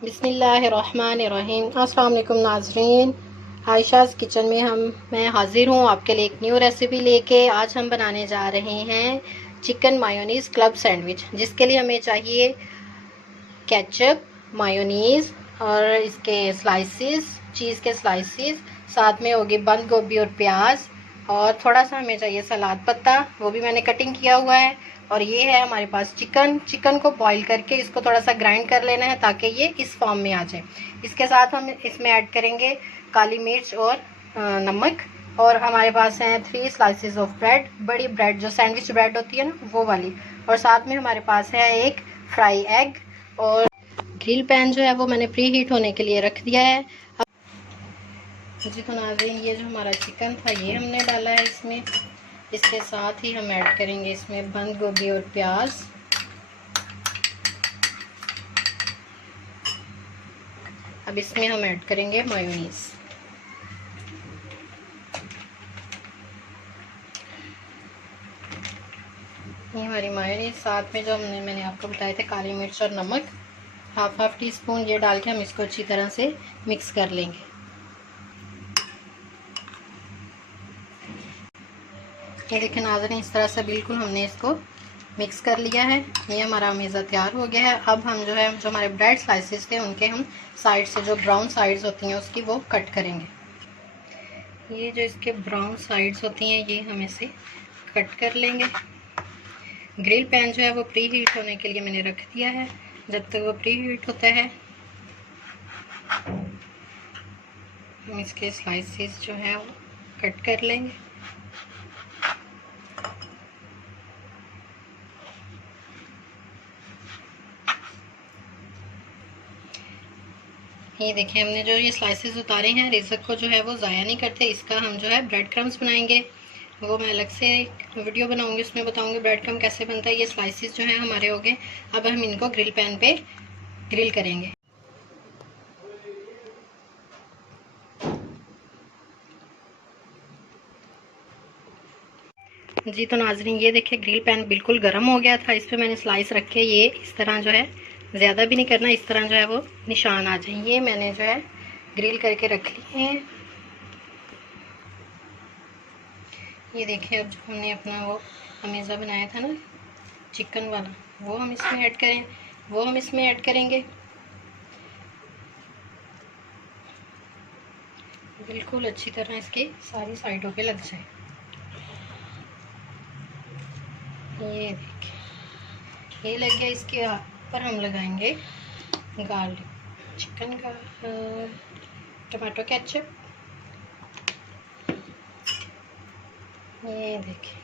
बिस्मिल्लाहिर्रहमानिर्रहीम। अस्सलाम वालेकुम नाज़रीन, आयशाज़ किचन में मैं हाज़िर हूँ आपके लिए एक न्यू रेसिपी लेके। आज हम बनाने जा रहे हैं चिकन मायोनीज़ क्लब सैंडविच, जिसके लिए हमें चाहिए केचप, मायोनीज़ और इसके स्लाइसिस, चीज़ के स्लाइसिस, साथ में होगी बंद गोभी और प्याज, और थोड़ा सा हमें चाहिए सलाद पत्ता, वो भी मैंने कटिंग किया हुआ है। और ये है हमारे पास चिकन को बॉईल करके इसको थोड़ा सा ग्राइंड कर लेना है ताकि ये इस फॉर्म में आ जाए। इसके साथ हम इसमें ऐड करेंगे काली मिर्च और नमक। और हमारे पास हैं 3 स्लाइसेस ऑफ ब्रेड, बड़ी ब्रेड जो सैंडविच ब्रेड होती है ना, वो वाली। और साथ में हमारे पास है एक फ्राई एग, और ग्रिल पैन जो है वो मैंने प्री हीट होने के लिए रख दिया है। जी तो नाज़रीन, ये जो हमारा चिकन था ये हमने डाला है इसमें। इसके साथ ही हम ऐड करेंगे इसमें बंद गोभी और प्याज। अब इसमें हम ऐड करेंगे मायोनीज़। ये हमारी मायोनीज़, साथ में जो मैंने आपको बताए थे काली मिर्च और नमक, हाफ टी स्पून ये डाल के हम इसको अच्छी तरह से मिक्स कर लेंगे। ये देखें नाज़रीन, इस तरह से बिल्कुल हमने इसको मिक्स कर लिया है। ये हमारा मेज़ा तैयार हो गया है। अब हम जो हमारे ब्रेड स्लाइसेस थे उनके हम साइड से जो ब्राउन साइड्स होती हैं उसकी वो कट करेंगे। ये जो इसके ब्राउन साइड्स होती हैं ये हम इसे कट कर लेंगे। ग्रिल पैन जो है वो प्री हीट होने के लिए मैंने रख दिया है। जब तक वो प्री हीट होता है हम इसके स्लाइसेस जो है वो कट कर लेंगे। ये देखिए, हमने जो ये स्लाइसेस उतारे हैं, रिज़क को जो है वो ज़ाया नहीं करते। इसका हम जो है ब्रेड क्रम्स बनाएंगे, वो मैं अलग से वीडियो बनाऊंगी, उसमें बताऊंगी ब्रेड क्रम्ब कैसे बनता है। ये स्लाइसेस जो हैं हमारे हो गए। अब हम इनको ग्रिल पैन पे ग्रिल करेंगे। जी तो नाज़रीन, ये देखिए ग्रिल पैन बिल्कुल गर्म हो गया था। इस पर मैंने स्लाइस रखे, ये इस तरह जो है ज़्यादा भी नहीं करना, इस तरह जो है वो निशान आ जाए। ये मैंने जो है ग्रिल करके रख लिए हैं। ये देखिए, अब जो हमने अपना वो अमेज़ा बनाया था ना चिकन वाला, वो हम इसमें ऐड करेंगे। बिल्कुल अच्छी तरह इसकी सारी साइडों पे लग जाए। ये देखिए, ये लग गया। इसके ऊपर हम लगाएंगे गार्लिक चिकन का टमाटो केचप। ये देखिए,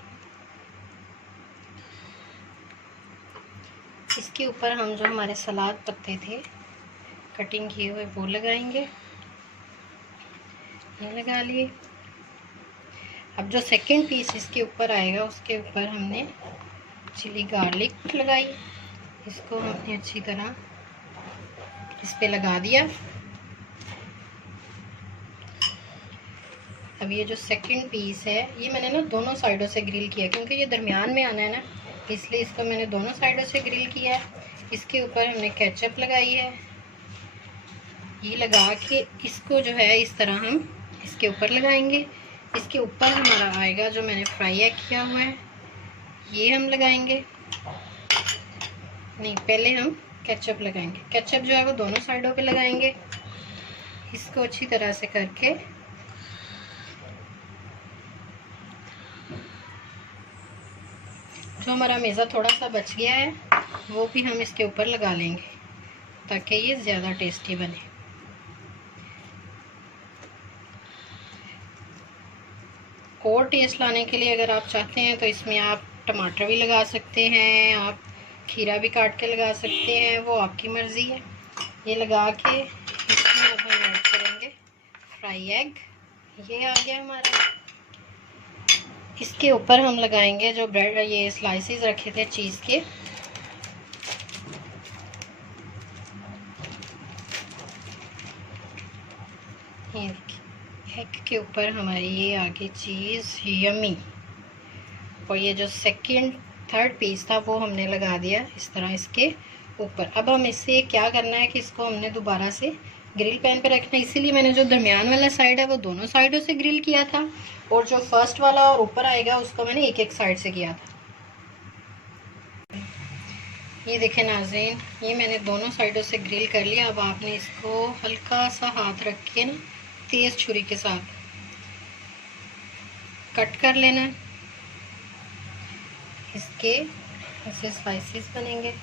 इसके ऊपर हम जो हमारे सलाद पत्ते थे कटिंग किए हुए वो लगाएंगे। ये लगा लिए। अब जो सेकंड पीस इसके ऊपर आएगा उसके ऊपर हमने चिली गार्लिक लगाई। इसको हमने अच्छी तरह इस पे लगा दिया। अब ये जो सेकंड पीस है ये मैंने ना दोनों साइडों से ग्रिल किया, क्योंकि ये दरमियान में आना है ना, इसलिए इसको मैंने दोनों साइडों से ग्रिल किया है। इसके ऊपर हमने केचप लगाई है। ये लगा के इसको जो है इस तरह हम इसके ऊपर लगाएंगे। इसके ऊपर हमारा आएगा जो मैंने फ्राई एग किया हुआ है, ये हम लगाएंगे। नहीं, पहले हम केचप लगाएंगे। केचप जो है वो दोनों साइडों पे लगाएंगे। इसको अच्छी तरह से करके जो हमारा मेज़ा थोड़ा सा बच गया है वो भी हम इसके ऊपर लगा लेंगे ताकि ये ज़्यादा टेस्टी बने। और टेस्ट लाने के लिए अगर आप चाहते हैं तो इसमें आप टमाटर भी लगा सकते हैं, आप खीरा भी काट के लगा सकते हैं, वो आपकी मर्ज़ी है। ये लगा के इसमें अब हम ऐड करेंगे फ्राई एग। ये आ गया हमारा। इसके ऊपर हम लगाएंगे जो ब्रेड ये स्लाइसेस रखे थे चीज़ के। ये देखिए, एग के ऊपर हमारी ये आगे चीज़ यमी। और ये जो सेकंड थर्ड पीस था वो हमने लगा दिया इस तरह इसके ऊपर। अब हम इससे क्या करना है कि इसको हमने दोबारा से ग्रिल पैन पे रखना है, इसीलिए मैंने जो दरमियान वाला साइड है वो दोनों साइडों से ग्रिल किया था, और जो फर्स्ट वाला और ऊपर आएगा उसको मैंने एक एक साइड से किया था। ये देखें नाज़रीन, ये मैंने दोनों साइडों से ग्रिल कर लिया। अब आपने इसको हल्का सा हाथ रख के ना तेज़ छुरी के साथ कट कर लेना है। इसके ऐसे स्लाइसेस बनेंगे।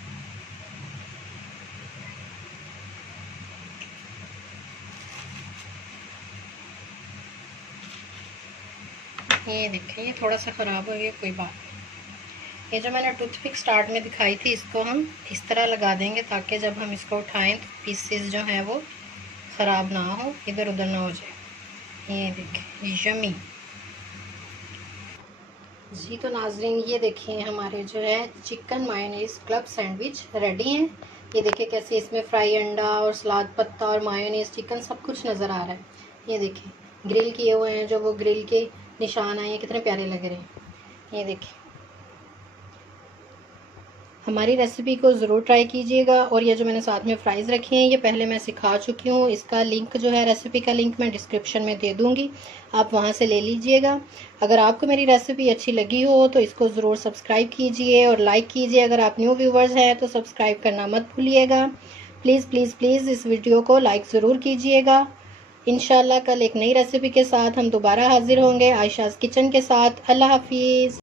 ये देखें, ये थोड़ा सा ख़राब हो गया, कोई बात नहीं। ये जो मैंने टूथपिक स्टार्ट में दिखाई थी, इसको हम इस तरह लगा देंगे ताकि जब हम इसको उठाएं तो पीसेस जो हैं वो ख़राब ना हो, इधर उधर ना हो जाए। ये देखें, यम्मी जी। तो नाजरीन ये देखिए हमारे जो है chicken mayonnaise club sandwich ready हैं। ये देखिए कैसे इसमें फ्राई अंडा और सलाद पत्ता और मायोनीज चिकन सब कुछ नज़र आ रहा है। ये देखिए ग्रिल किए हुए हैं, जो वो ग्रिल के निशान आए हैं, कितने प्यारे लग रहे हैं। ये देखिए, हमारी रेसिपी को ज़रूर ट्राई कीजिएगा। और ये जो मैंने साथ में फ्राइज़ रखी हैं, ये पहले मैं सिखा चुकी हूँ। इसका लिंक जो है, रेसिपी का लिंक मैं डिस्क्रिप्शन में दे दूँगी, आप वहाँ से ले लीजिएगा। अगर आपको मेरी रेसिपी अच्छी लगी हो तो इसको ज़रूर सब्सक्राइब कीजिए और लाइक कीजिए। अगर आप न्यू व्यूवर्स हैं तो सब्सक्राइब करना मत भूलिएगा। प्लीज़ प्लीज़ प्लीज़ इस वीडियो को लाइक ज़रूर कीजिएगा। इंशाल्लाह कल एक नई रेसिपी के साथ हम दोबारा हाजिर होंगे आयशाज़ किचन के साथ। अल्लाह हाफिज़।